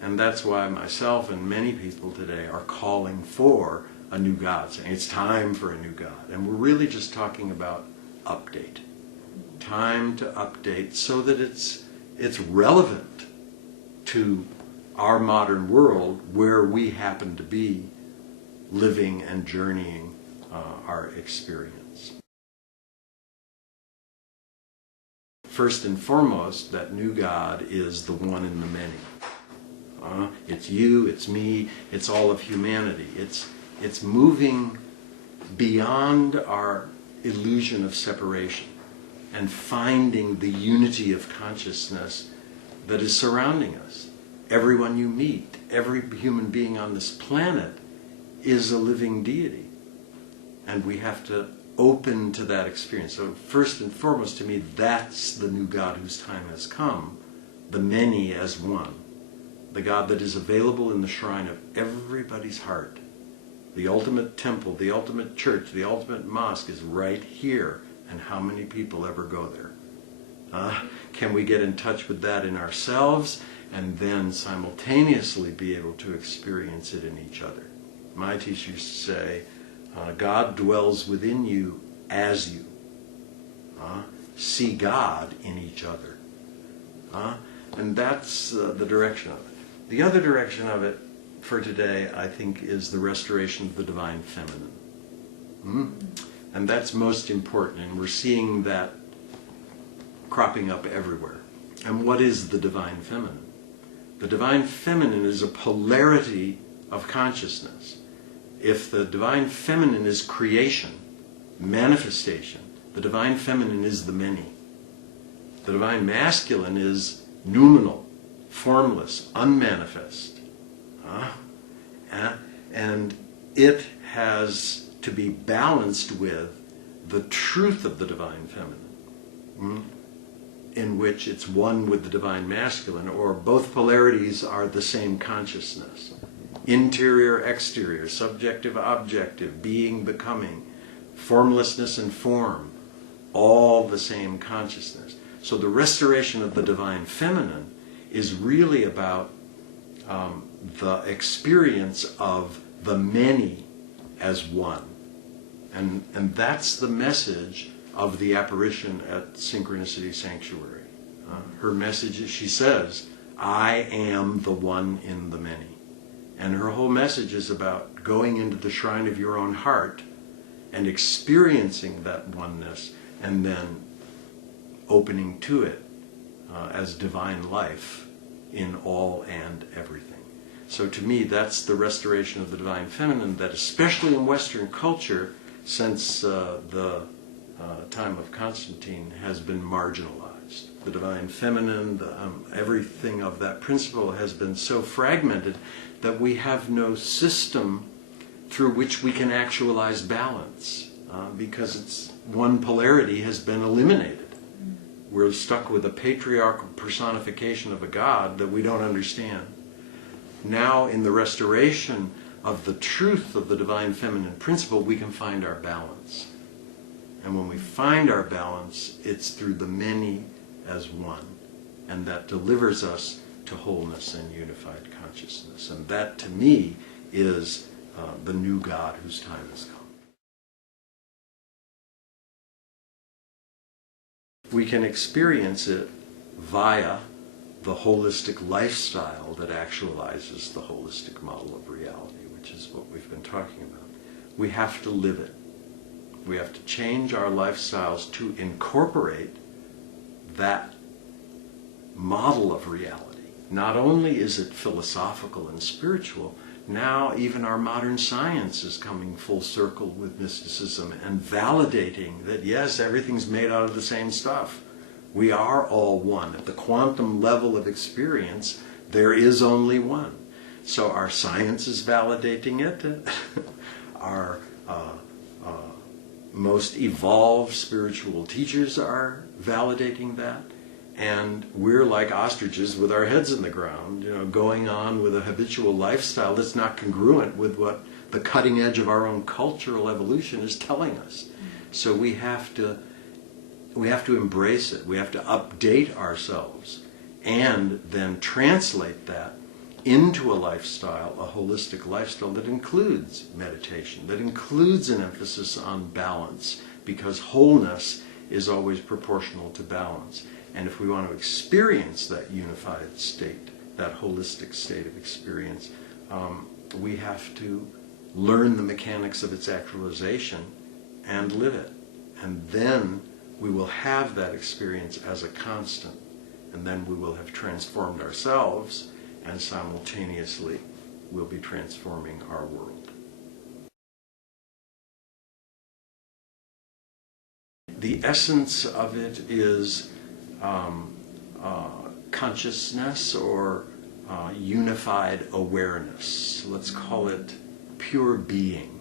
And that's why myself and many people today are calling for a new God, saying it's time for a new God. And we're really just talking about update. Time to update so that it's relevant to our modern world where we happen to be living and journeying our experience. First and foremost, that new God is the one in the many. It's you, it's me, it's all of humanity. It's moving beyond our illusion of separation and finding the unity of consciousness that is surrounding us. Everyone you meet, every human being on this planet is a living deity. And we have to open to that experience. So first and foremost, to me, that's the new God whose time has come, the many as one. The God that is available in the shrine of everybody's heart. The ultimate temple, the ultimate church, the ultimate mosque is right here. And how many people ever go there? Can we get in touch with that in ourselves and then simultaneously be able to experience it in each other? My teachers say, God dwells within you as you. See God in each other. And that's the direction of it. The other direction of it for today, I think, is the restoration of the divine feminine. And that's most important, and we're seeing that cropping up everywhere. And what is the divine feminine? The divine feminine is a polarity of consciousness. If the divine feminine is creation, manifestation, the divine feminine is the many. The divine masculine is noumenal, formless, unmanifest. And it has to be balanced with the truth of the divine feminine, in which it's one with the divine masculine, or both polarities are the same consciousness. Interior, exterior, subjective, objective, being, becoming, formlessness and form, all the same consciousness. So the restoration of the divine feminine is really about the experience of the many as one. And that's the message of the apparition at Synchronicity Sanctuary. Her message is, she says, I am the one in the many. And her whole message is about going into the shrine of your own heart and experiencing that oneness and then opening to it as divine life in all and everything. So to me, that's the restoration of the divine feminine that, especially in Western culture, since the time of Constantine, has been marginalized. The divine feminine, everything of that principle has been so fragmented that we have no system through which we can actualize balance, because one polarity has been eliminated. We're stuck with a patriarchal personification of a God that we don't understand. Now, in the restoration of the truth of the divine feminine principle, we can find our balance. And when we find our balance, it's through the many as one. And that delivers us to wholeness and unified consciousness. And that, to me, is the new God whose time has come. We can experience it via the holistic lifestyle that actualizes the holistic model of reality, which is what we've been talking about. We have to live it. We have to change our lifestyles to incorporate that model of reality. Not only is it philosophical and spiritual, now even our modern science is coming full circle with mysticism and validating that, yes, everything's made out of the same stuff. We are all one. At the quantum level of experience, there is only one. So our science is validating it. Our most evolved spiritual teachers are validating that. And we're like ostriches with our heads in the ground, going on with a habitual lifestyle that's not congruent with what the cutting edge of our own cultural evolution is telling us. So we have to embrace it. We have to update ourselves and then translate that into a lifestyle, a holistic lifestyle that includes meditation, that includes an emphasis on balance, because wholeness is always proportional to balance. And if we want to experience that unified state, that holistic state of experience, we have to learn the mechanics of its actualization and live it. And then we will have that experience as a constant. And then we will have transformed ourselves, and simultaneously we'll be transforming our world. The essence of it is consciousness, or unified awareness. Let's call it pure being.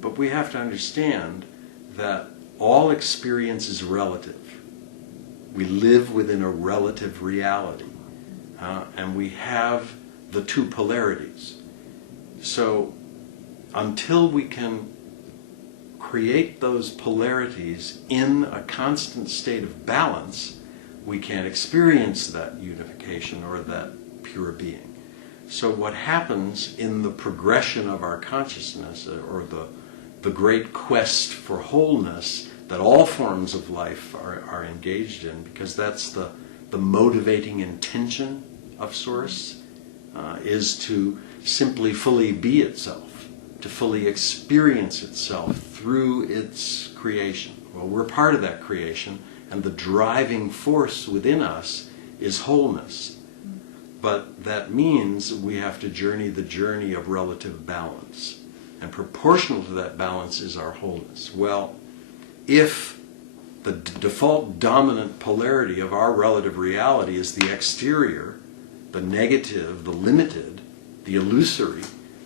But we have to understand that all experience is relative. We live within a relative reality, and we have the two polarities. So until we can create those polarities in a constant state of balance, we can't experience that unification or that pure being. So what happens in the progression of our consciousness, or the great quest for wholeness that all forms of life are engaged in, because that's the motivating intention of Source, is to simply fully be itself, to fully experience itself through its creation. Well, we're part of that creation, and the driving force within us is wholeness. But that means we have to journey the journey of relative balance. And proportional to that balance is our wholeness. Well, if the default dominant polarity of our relative reality is the exterior, the negative, the limited, the illusory,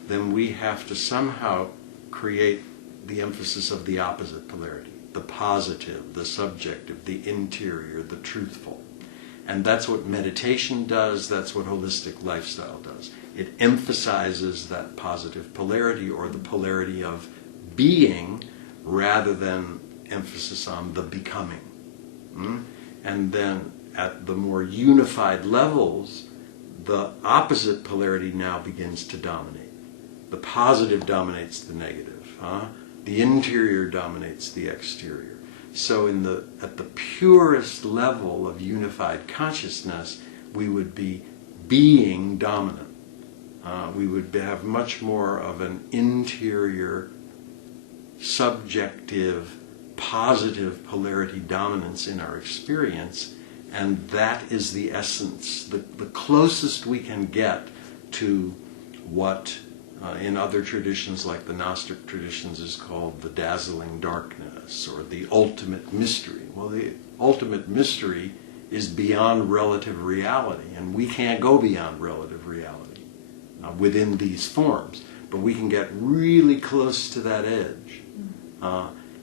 then we have to somehow create the emphasis of the opposite polarity, the positive, the subjective, the interior, the truthful. And that's what meditation does, that's what holistic lifestyle does. It emphasizes that positive polarity, or the polarity of being, rather than emphasis on the becoming. And then at the more unified levels, the opposite polarity now begins to dominate. The positive dominates the negative. The interior dominates the exterior. So at the purest level of unified consciousness, we would be being dominant. We would have much more of an interior, subjective, positive polarity dominance in our experience, And that is the essence, the closest we can get to what in other traditions like the Gnostic traditions is called the dazzling darkness or the ultimate mystery. Well, the ultimate mystery is beyond relative reality, and we can't go beyond relative reality within these forms, but we can get really close to that edge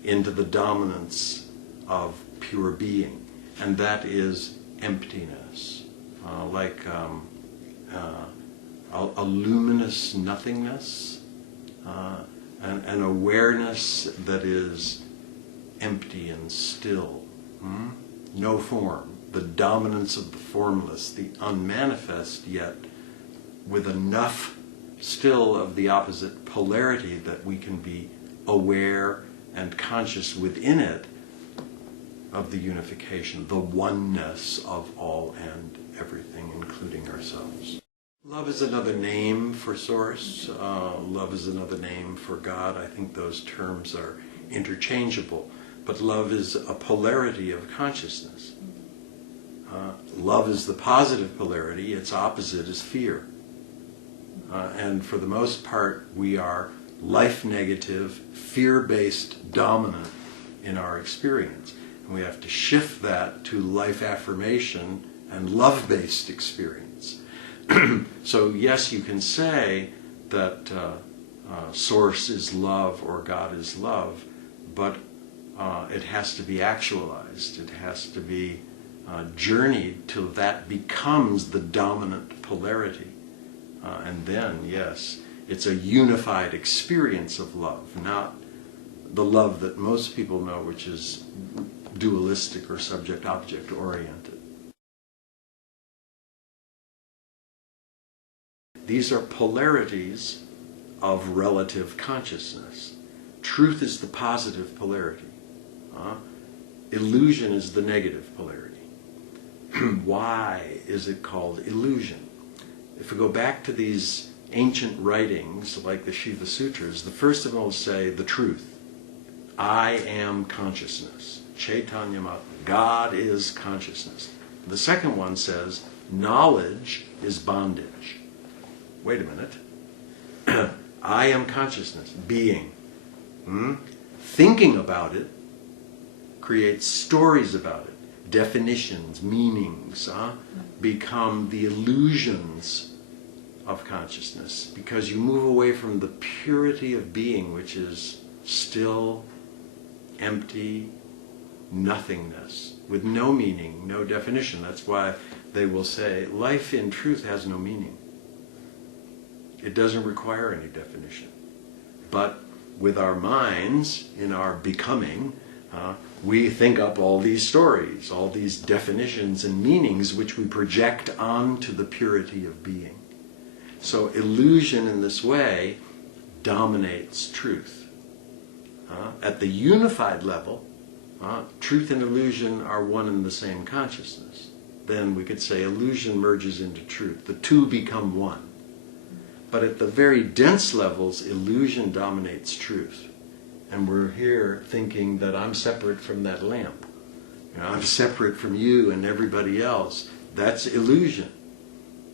into the dominance of pure being, and that is emptiness, like a luminous nothingness, an awareness that is empty and still, no form, the dominance of the formless, the unmanifest, yet with enough still of the opposite polarity that we can be aware and conscious within it of the unification, the oneness of all and everything, including ourselves. Love is another name for Source. Love is another name for God. I think those terms are interchangeable. But love is a polarity of consciousness. Love is the positive polarity. Its opposite is fear. And for the most part, we are life-negative, fear-based dominant in our experience. And we have to shift that to life affirmation and love-based experience. So yes, you can say that Source is love or God is love, but it has to be actualized. It has to be journeyed till that becomes the dominant polarity. And then, yes, it's a unified experience of love, not the love that most people know, which is dualistic or subject-object oriented. These are polarities of relative consciousness. Truth is the positive polarity. Illusion is the negative polarity. Why is it called illusion? If we go back to these ancient writings like the Shiva Sutras, the first of them will say the truth. I am consciousness. Chaitanya Maha. God is consciousness. The second one says knowledge is bondage. Wait a minute. I am consciousness, being. Thinking about it creates stories about it. Definitions, meanings, become the illusions of consciousness because you move away from the purity of being, which is still, empty, nothingness, with no meaning, no definition. That's why they will say life in truth has no meaning. It doesn't require any definition. But with our minds, in our becoming, we think up all these stories, all these definitions and meanings which we project onto the purity of being. So illusion in this way dominates truth. At the unified level, truth and illusion are one and the same consciousness. Then we could say illusion merges into truth. The two become one. But at the very dense levels, illusion dominates truth. And we're here thinking that I'm separate from that lamp. I'm separate from you and everybody else. That's illusion.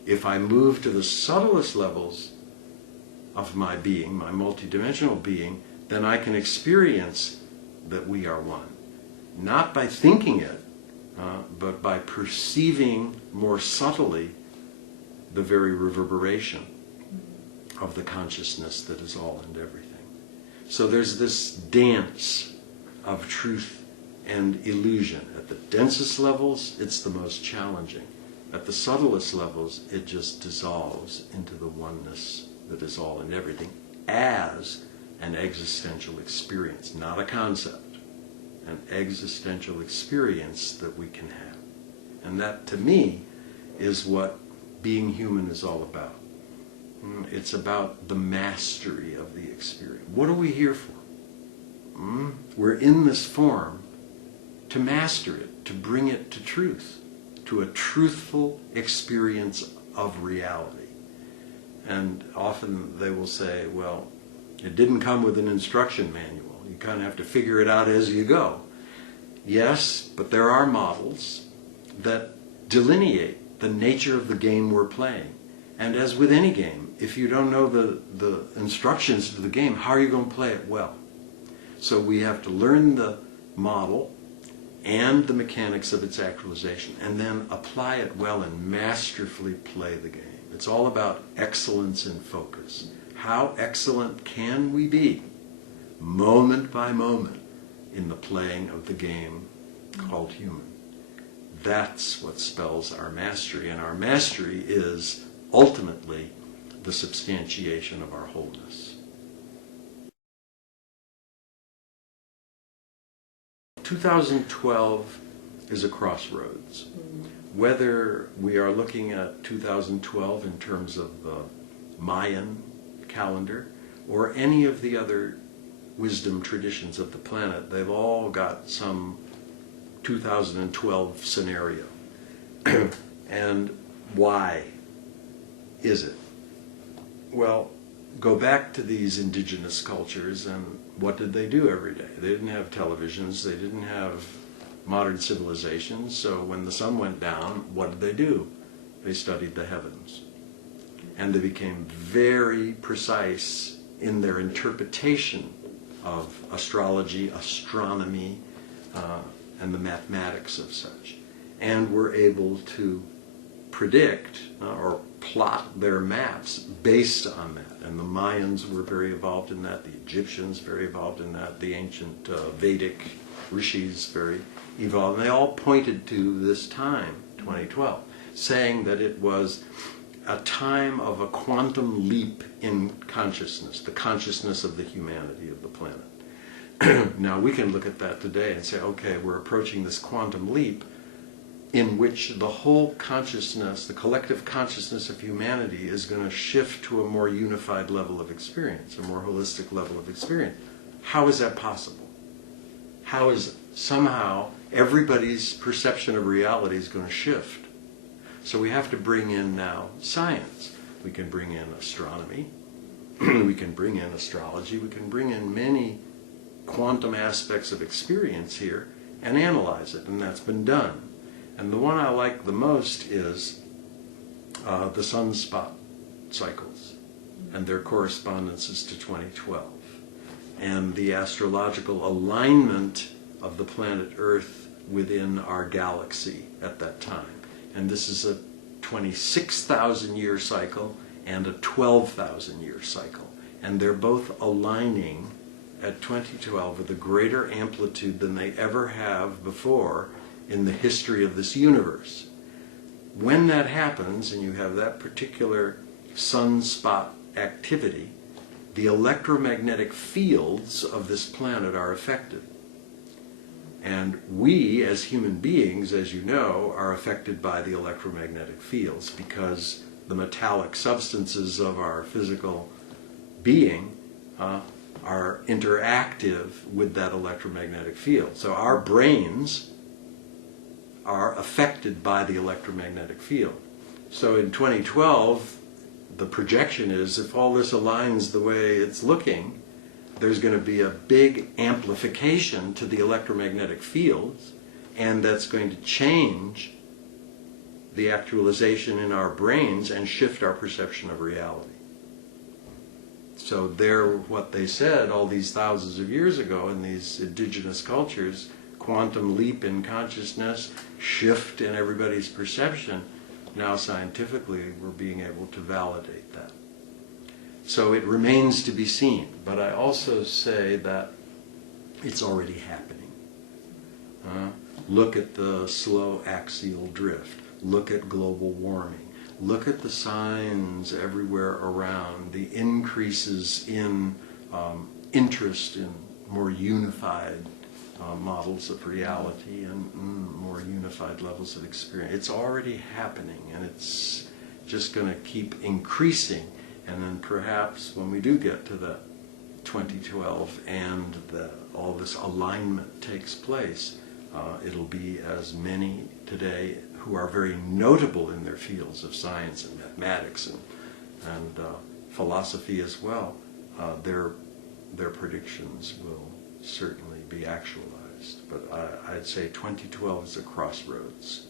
If I move to the subtlest levels of my being, my multidimensional being, then I can experience that we are one. Not by thinking it, but by perceiving more subtly the very reverberation of the consciousness that is all and everything. So there's this dance of truth and illusion. At the densest levels, it's the most challenging. At the subtlest levels, it just dissolves into the oneness that is all and everything as an existential experience, not a concept, an existential experience that we can have. And that, to me, is what being human is all about. It's about the mastery of the experience. What are we here for? We're in this form to master it, to bring it to truth, to a truthful experience of reality. And often they will say, well, it didn't come with an instruction manual. You kind of have to figure it out as you go. Yes, but there are models. that delineate the nature of the game we're playing. And as with any game, if you don't know the instructions to the game, how are you going to play it well? So we have to learn the model and the mechanics of its actualization, and then apply it well and masterfully play the game. It's all about excellence in focus. How excellent can we be, moment by moment, in the playing of the game called human? That's what spells our mastery, and our mastery is ultimately the substantiation of our wholeness. 2012 is a crossroads. Whether we are looking at 2012 in terms of the Mayan calendar or any of the other wisdom traditions of the planet, they've all got some 2012 scenario. And why is it? Well, go back to these indigenous cultures, and what did they do every day? They didn't have televisions, they didn't have modern civilizations, so when the sun went down, what did they do? They studied the heavens. And they became very precise in their interpretation of astrology, astronomy, and the mathematics of such, and were able to predict or plot their maps based on that. And the Mayans were very involved in that, the Egyptians very involved in that, the ancient Vedic rishis very involved. And they all pointed to this time, 2012, saying that it was a time of a quantum leap in consciousness, the consciousness of the humanity of the planet. Now we can look at that today and say, okay, we're approaching this quantum leap in which the whole consciousness, the collective consciousness of humanity is going to shift to a more unified level of experience, a more holistic level of experience. How is that possible? How is somehow everybody's perception of reality is going to shift? So we have to bring in now science. We can bring in astronomy, we can bring in astrology, we can bring in many quantum aspects of experience here and analyze it, and that's been done. And the one I like the most is the sunspot cycles and their correspondences to 2012, and the astrological alignment of the planet Earth within our galaxy at that time. And this is a 26,000-year cycle and a 12,000-year cycle. And they're both aligning at 2012 with a greater amplitude than they ever have before in the history of this universe. When that happens, and you have that particular sunspot activity, the electromagnetic fields of this planet are affected. And we, as human beings, as you know, are affected by the electromagnetic fields because the metallic substances of our physical being are interactive with that electromagnetic field. So our brains are affected by the electromagnetic field. So in 2012, the projection is if all this aligns the way it's looking, there's going to be a big amplification to the electromagnetic fields, and that's going to change the actualization in our brains and shift our perception of reality. So they're what they said all these thousands of years ago in these indigenous cultures, quantum leap in consciousness, shift in everybody's perception. Now scientifically we're being able to validate that. So it remains to be seen, but I also say that it's already happening. Look at the slow axial drift. Look at global warming. Look at the signs everywhere around, the increases in interest in more unified models of reality and more unified levels of experience. It's already happening, and it's just going to keep increasing. And then perhaps when we do get to the 2012 and all this alignment takes place, it'll be as many today who are very notable in their fields of science and mathematics and philosophy as well. Their predictions will certainly be actualized. But I'd say 2012 is a crossroads.